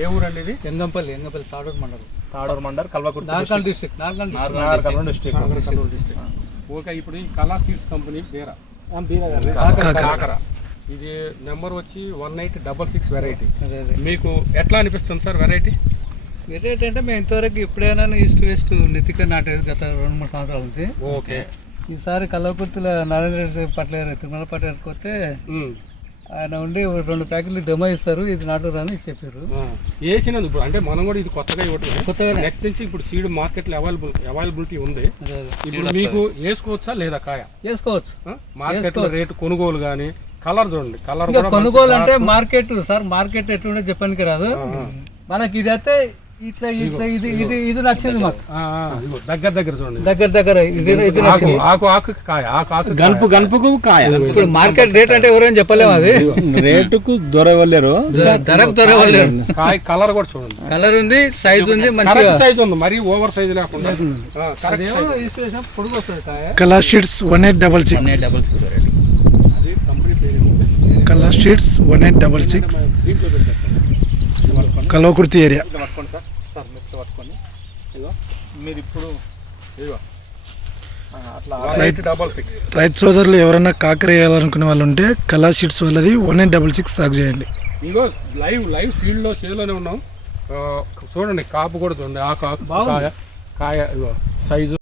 ఏ ఊరు అండి ఇది? ఎంగంపల్లి ఎంగంపల్లి తాడూరు మండలం. Tadur mandal Kalwakurthy Narkal district Narkal Kurnool district okay ఇప్పుడు ఈ కళా సీడ్స్ కంపెనీ బీరా. కాకర. ఇది నెంబర్ వచ్చి one eight double six variety. అదే అదే. మీకు ఎట్లా అనిపిస్తుంది సార్ వెరైటీ? వెరైటీ అంటే మేము ఇంతవరకు ఎప్పుడైనా ఈస్ట్ వెస్ట్ నితిక నాటేది గత రెండు మూడు సంవత్సరాల నుంచి. ఓకే. ఈసారి కల్లకుర్తిలో నరేంద్ర రెడ్డి పట్లేరు తిరుమల పట్లేరుకి వస్తే ఆయన ఉండి ఒక రెండు ప్యాకెట్లు డెమో ఇస్తారు ఇది నాటూరు అని చెప్పారు. వేసినందుకు ఇప్పుడు అంటే మనం కూడా ఇది కొత్తగా ఇవ్వటం కొత్తగానే. నెక్స్ట్ నుంచి ఇప్పుడు సీడ్ మార్కెట్లో అవైలబుల్ అవైలబిలిటీ ఉంది. ఇప్పుడు మీకు వేసుకోవచ్చా లేదా కాయ? చేసుకోవచ్చు మార్కెట్ రేటు కొనుగోలు కానీ కలర్ చూడండి. కలర్ కొనుగోలు అంటే మార్కెట్ సార్ మార్కెట్ ఎట్లుండే చెప్పడానికి రాదు. మనకి ఇది అయితే ఇట్లా ఇట్లా ఇది ఇది ఇది నచ్చింది మాకు. దగ్గర దగ్గర చూడండి. దగ్గర దగ్గర ఇది నచ్చింది. ఆకు ఆకు కాయ ఆకు ఆకు గనుపు గనుపుకు కాయ. ఇప్పుడు మార్కెట్ రేట్ అంటే ఎవరైనా చెప్పలేము అది. రేటుకు దొరవలేరు. ధరకు దొరకలేదు కాయ కలర్ కూడా చూడండి. కలర్ ఉంది సైజ్ ఉంది మంచిగా. కరెక్ట్ సైజ్ ఉంది మరీ ఓవర్ సైజ్ లేకుండా. పొడుగు వస్తుంది కాయ. Colour sheets one eight double six అది కంపెనీ పేరు colour sheets one eight double six Kalwakurthy area ఇది పట్టుకోండి ఇదిగో మీరు ఇప్పుడు ఇదిగో రైతు సోదరులు ఎవరైనా కాకర వేయాలనుకునే వాళ్ళు ఉంటే కలర్ షీట్స్ వాళ్ళది వన్ ఎయిట్ డబల్ సిక్స్ సాగు చేయండి. ఇంకో లైవ్ లైవ్ ఫీల్డ్లో చేలోనే ఉన్నాం. ఆ, చూడండి కాపు కూడా చూడండి ఆకు బాగుంది. కాయ కాయ ఇదిగో సైజు.